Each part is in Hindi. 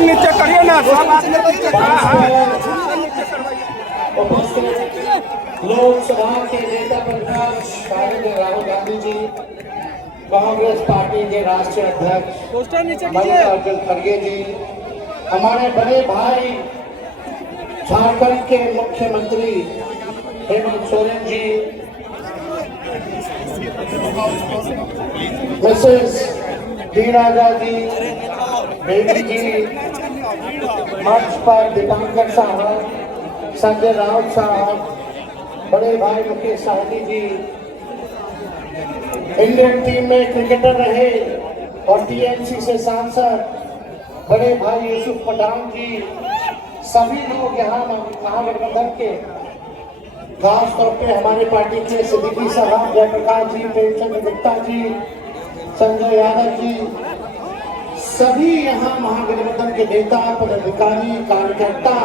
नीचे करिए ना, लोकसभा के नेता प्रतिपक्ष राहुल गांधी जी, कांग्रेस पार्टी के राष्ट्रीय अध्यक्ष मल्लिकार्जुन खड़गे जी, हमारे बड़े भाई झारखंड के मुख्यमंत्री हेमंत सोरेन जी, मिसेस डी राजा जी, बेबी जी, मंच पर दीपांकर साहब, संजय राउत साहब, बड़े भाई मुकेश साहनी जी, इंडियन टीम में क्रिकेटर रहे और टीएमसी से सांसद बड़े भाई यूसुफ पठान जी, सभी लोग यहाँ महागठबंधन के, खास तौर पे हमारी पार्टी के सिद्दीकी साहब, जयप्रकाश जी, प्रेमचंद्र गुप्ता जी, संजय यादव जी, सभी यहाँ महागठबंधन के नेता, पदाधिकारी, कार्यकर्ता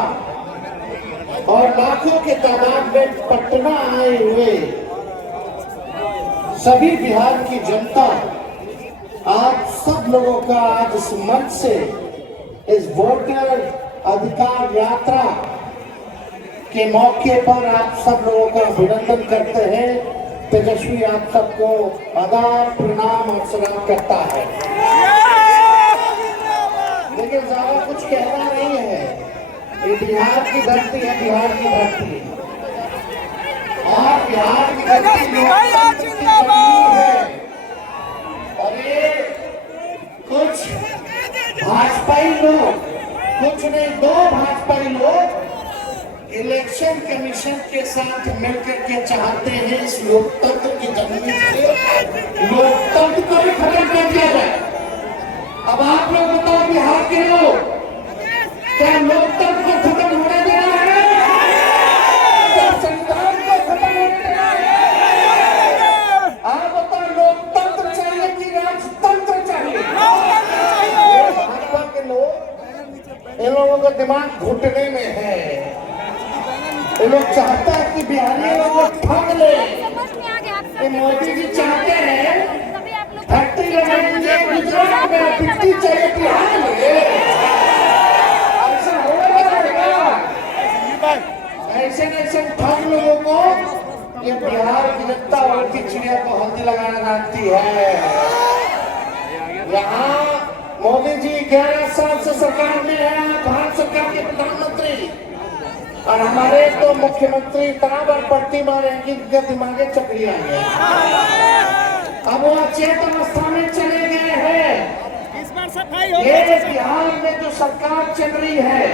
और लाखों के तादाद में पटना आए हुए सभी बिहार की जनता, आप सब लोगों का आज इस मंच से इस वोटर अधिकार यात्रा के मौके पर आप सब लोगों का अभिनंदन करते हैं। तेजस्वी आप सबको आदाब, प्रणाम और सलाम करता है। लेकिन ज्यादा कुछ कहना नहीं है, ये बिहार की धरती है, बिहार की धरती और बिहार की धरती है। और ये कुछ भाजपाई लोग, कुछ नहीं, दो भाजपाई लोग इलेक्शन कमीशन के साथ मिलकर के चाहते हैं इस लोकतंत्र की जमीन से लोकतंत्र को भी खत्म कर दिया जाए। अब आप लोग बताओ, बिहार के लोग, क्या लोकतंत्र को खत्म होने देना है? क्या संविधान को खत्म होने देना है? आप बताओ, लोकतंत्र चाहिए कि राजतंत्र चाहिए? भाजपा के लोग, इन लोगों का दिमाग घुटने में है। ये लोग चाहता है कि बिहारी लोग ठग ले। मोदी जी चाहते हैं फैक्ट्री लगाएंगे गुजरात में, बिजली चाहिए बिहार में। ऐसा हो रहा है, ऐसे ऐसे ठग लोगों को ये बिहार की जनता और की चिड़िया को हल्दी लगाना जानती है। यहाँ मोदी जी 11 साल से सरकार में है, भारत सरकार के प्रधानमंत्री, और हमारे तो मुख्यमंत्री इतना बार पट्टी मारे कि इनके दिमागे चक्रिया है। अब वो अचेत अवस्था में चले गए हैं। इस बार सफाई हो, ये बिहार में जो सरकार चल रही है,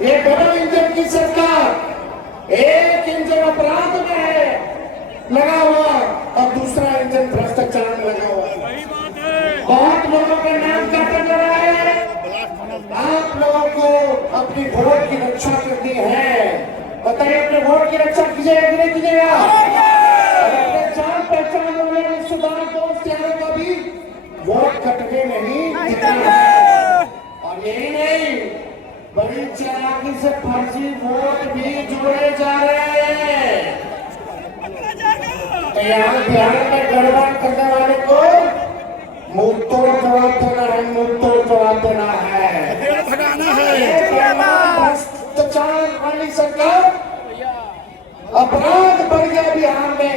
ये डबल इंजन की सरकार, एक इंजन अपराध में है लगा हुआ और दूसरा इंजन भ्रष्टाचार में लगा हुआ है। बहुत लोगों के नाम कट रहा है। आप लोगों को अपनी वोट की रक्षा करनी है। बताइए, अपने वोट की रक्षा कीजिएगा कि नहीं कीजिएगा? अपने जान पहचान वाले रिश्तेदार दोस्त यारों को भी वोट कटने नहीं देना है। और यही नहीं, बड़ी चालाकी से फर्जी वोट भी जोड़े जा रहे हैं। यहाँ बिहार में गड़बड़ करने वाले को मुंह तोड़ जवाब देना है, मुंह तोड़ जवाब देना है। भ्रष्टाचार वाली सरकार, अपराध बढ़ गया बिहार में।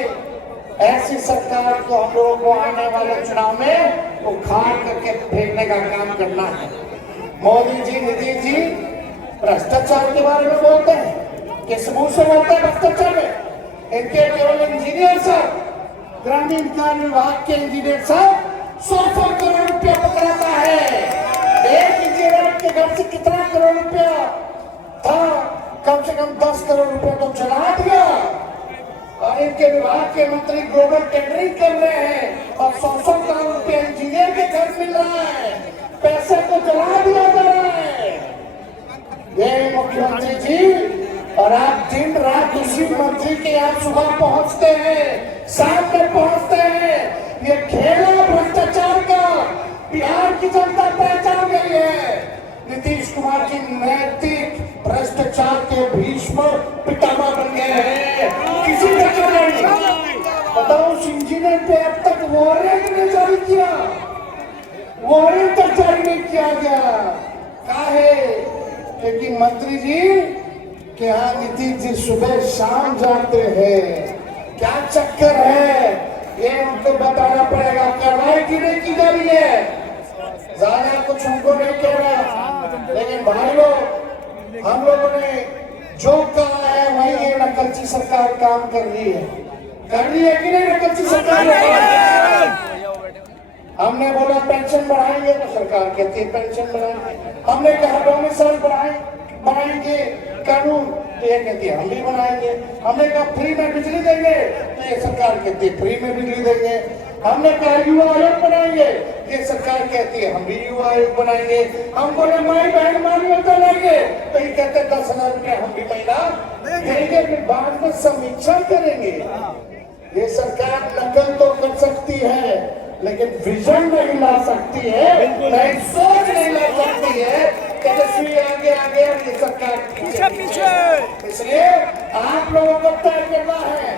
ऐसी सरकार को हम लोगों को आने वाले चुनाव में उखाड़ करके फेंकने का काम करना है। मोदी जी, नीतीश जी भ्रष्टाचार के बारे में बोलते हैं, किस मुंह से बोलते हैं भ्रष्टाचार में? इनके केवल इंजीनियर साहब, ग्रामीण कार्य विभाग के इंजीनियर साहब 100 करोड़ रुपया पकड़ाता है। एक इंजीनियर के घर से कितना करोड़ रुपया था? कम से कम 10 करोड़ रुपया तो चला दिया। और इनके विभाग के मंत्री ग्लोबल टेंडरिंग कर रहे हैं और 100 करोड़ रुपया इंजीनियर के घर मिल रहा है। पैसे को जला दिया जा रहा है। ये मुख्यमंत्री जी, और आप दिन रात उसी मंत्री के यहाँ सुबह पहुंचते हैं, शाम में पहुंचते हैं। ये खेल है भ्रष्टाचार का, बिहार की जनता पहचान गई है। नीतीश कुमार जी नैतिक भ्रष्टाचार के भीष्म पितामह बन गए हैं। किसी का नहीं बताओ, उस इंजीनियर पे अब तक वारंट नहीं जारी किया, वारंट तक जारी नहीं किया गया। काहे क्योंकि मंत्री जी के यहाँ नीतीश जी सुबह शाम जाते हैं, क्या चक्कर है ये उनको बताना पड़ेगा। कार्रवाई की नहीं की जा रही है, ज्यादा कुछ उनको नहीं कह रहा, लेकिन भाई लोग हम लोगों ने जो कहा है वही ये नकलची सरकार काम कर रही है कि नहीं? नकलची सरकार हमने बोला पेंशन बढ़ाएंगे तो सरकार कहती है पेंशन बढ़ाएंगे, हमने कहा डोमिसाइल बढ़ाएंगे कानून तो ये कहती है हम भी बनाएंगे, हमने कहा फ्री में बिजली देंगे तो ये सरकार कहती है फ्री में बिजली देंगे, हमने कहा युवा आयोग बनाएंगे ये सरकार कहती है हम भी युवा आयोग बनाएंगे, हम बोले माई बहन मान्यता बनाएंगे तो ये कहते 10,000 रुपये हम भी महीना देंगे, फिर बाद में समीक्षा करेंगे। ये सरकार नकल तो कर सकती है लेकिन विजन नहीं ला सकती है, नहीं सोच नहीं ला सकती है। तेजस्वी आगे आगे और ये सरकार पीछे। इसलिए आप लोगों को तय करना है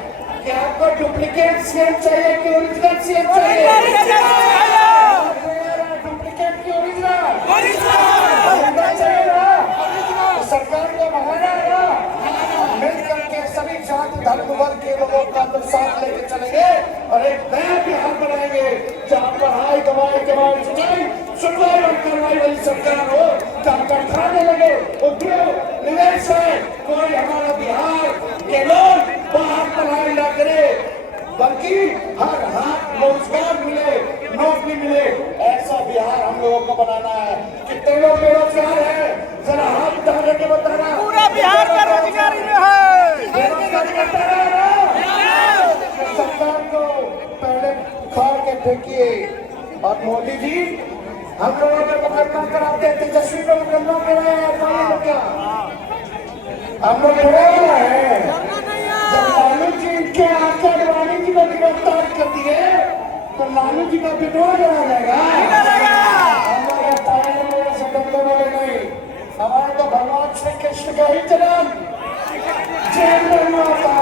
कि आपको डुप्लीकेट सीएम चाहिए कि ओरिजिनल सीएम चाहिए? डुप्लीकेट की ओरिजिनल चाहिए ना? सरकार को बढ़ाना है ना, मिलकर के सभी जाति धर्म वर्ग के लोगों का तो साथ लेके चलेंगे और एक नया बिहार बनाएंगे जहाँ पढ़ाई दवाई दवाई सुनवाई और कार्रवाई वाली सरकार हो, जहाँ पर खाने लगे उद्योग निवेश है, कोई हमारा बिहार के लोग बाहर पढ़ाई ना करे बल्कि हर हाथ रोजगार मिले, नौकरी मिले, ऐसा बिहार हम लोगों को बनाना है। कितने लोग बेरोजगार है जरा हाथ उठा करके बताना। पूरा बिहार का रोजगारी में है, बेरोजगारी करता रहा सरकार को पहले उखाड़ के फेंकिए। और मोदी जी हम लोगों के मुकदमा कराते, तेजस्वी को मुकदमा कराया क्या? हम लोग बोल रहे हैं जब लालू जी के आकर रानी जी को गिरफ्तार कर दिए तो लालू जी का विद्रोह करा जाएगा। हमारे पैर में से डंडे वाले नहीं, हमारे तो भगवान श्री कृष्ण का ही जन्म जेल में हुआ था।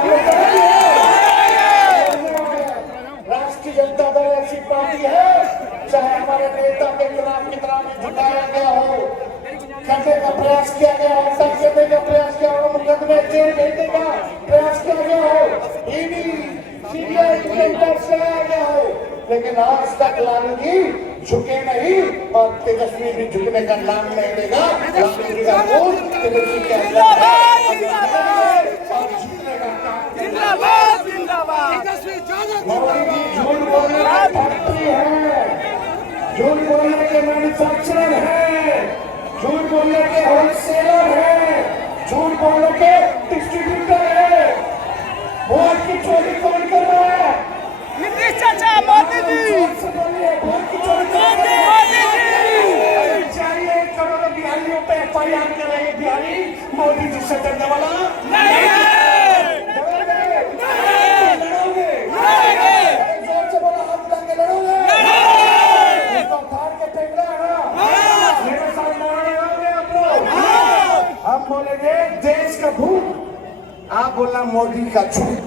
राष्ट्रीय जनता दल ऐसी पार्टी है चाहे हमारे नेता के खिलाफ कितना भी झुकाया गया हो, करने का प्रयास किया गया हो, तक करने का प्रयास किया हो, मुकदमे जेल भेजने का प्रयास किया गया हो, ईडी सीबीआई से लाया गया हो, लेकिन आज तक लालू जी झुके नहीं और तेजस्वी भी झुकने का नाम नहीं लेगा। लालू जी का वोट तेजस्वी के अंदर है और झुकने का काम जिंदाबाद जिंदाबाद। मोदी जी झूठ बोलने की फैक्ट्री है, झूठ बोलने के मैन्युफैक्चरर है, झूठ बोलने के होलसेलर है, झूठ बोलने के डिस्ट्रीब्यूटर है। वोट की चोरी कौन कर रहा है? नीतीश चाचा, मोदी जी। वोट की चोरी चाहिए करोड़ों बिहारियों पे FIR कर रहे हैं बिहारी, मोदी जी से डरने वाला नहीं है। जोर से बोला हाथ उठा के लड़ोगे, उखाड़ के फेंक रहा है ना, मेरे साथ लड़ने वाले आप लोग। हम बोलेंगे देश का भूत, आप बोलना मोदी का झूठ।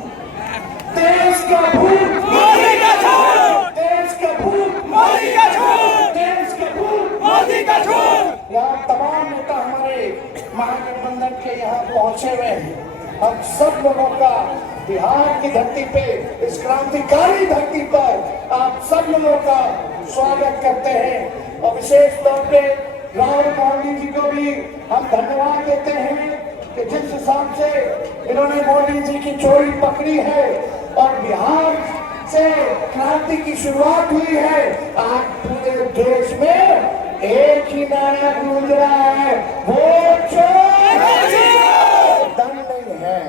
देश का भूत मोदी का झूठ, देश का भूत मोदी का झूठ, देश का भूत मोदी का झूठ। यहाँ तमाम नेता हमारे महागठबंधन के यहाँ पहुंचे हुए हैं। हम सब लोगों का बिहार की धरती पे, इस क्रांतिकारी धरती पर आप सब लोगों का स्वागत करते हैं और विशेष तौर पे राहुल गांधी जी को भी हम धन्यवाद देते हैं कि जिस हिसाब से इन्होंने मोदी जी की चोरी पकड़ी है और बिहार से क्रांति की शुरुआत हुई है। आज पूरे देश में एक ही नारा गूंज रहा है, वोट चोर दम नहीं है।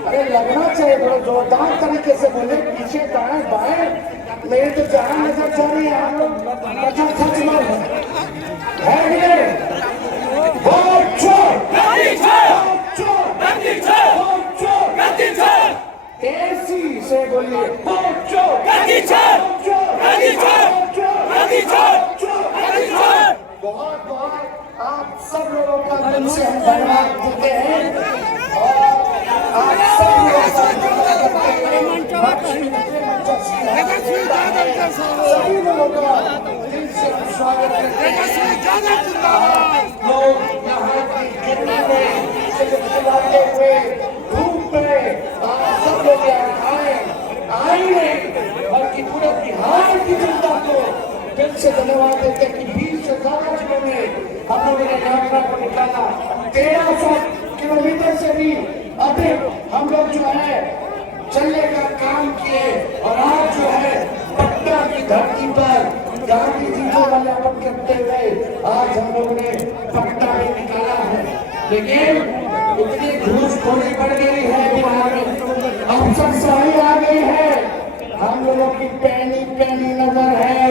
अरे लगना चाहिए थोड़ा जोरदार तरीके से बोले, पीछे दाएं बाएं, मेरी तो जहां नजर जा रही है आप लोग सच में है। वोट चोर, वोट चोर, तेजी से बोलिए, वोट चोर, बहुत बहुत आप सब लोगों का दिल से हम धन्यवाद देते हैं और आप सब सभी लोगों का दिल से हम स्वागत करते हैं। लगाते हुए धूप में आप सब लोग यहाँ आएंगे और कि पूरे बिहार की जनता को दिल से धन्यवाद देते हैं कि 20 से ज्यादा जिलों में हम लोगों ने यात्रा को निकाला। 1300 किलोमीटर से भी अधिक हम लोग जो है चलने का काम किए और आज जो है पटना की धरती पर गांधी जी को माल्यार्पण करते हुए आज हम लोगों ने पटना में निकाला है। लेकिन इतनी घूसखोरी बढ़ गई है बिहार में, अफसरशाही आ गई है, हम लोगों की पैनी पैनी नजर है,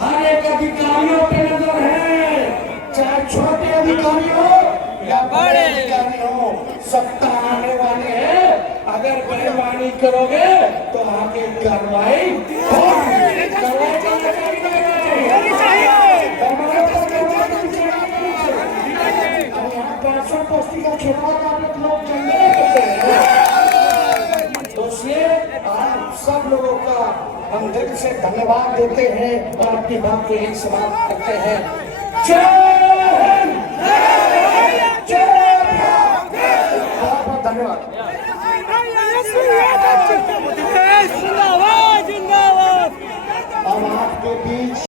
हर एक अधिकारियों पे नजर है, चाहे छोटे अधिकारी हो या बड़े अधिकारी हो, सत्ता आने वाली है। अगर बेईमानी करोगे तो आगे कार्रवाई होगी। कार्रवाई करना चाहिए। अब यहाँ 65 पोस्टी का चुनाव आप लोग करते हैं, तो इसलिए आप सब लोगों का हम दिल से धन्यवाद देते हैं और अपनी बात को यही समाप्त करते हैं। जय हिंद, जय भारत। बहुत बहुत धन्यवाद। जिंदाबाद जिंदाबाद। अब आपके बीच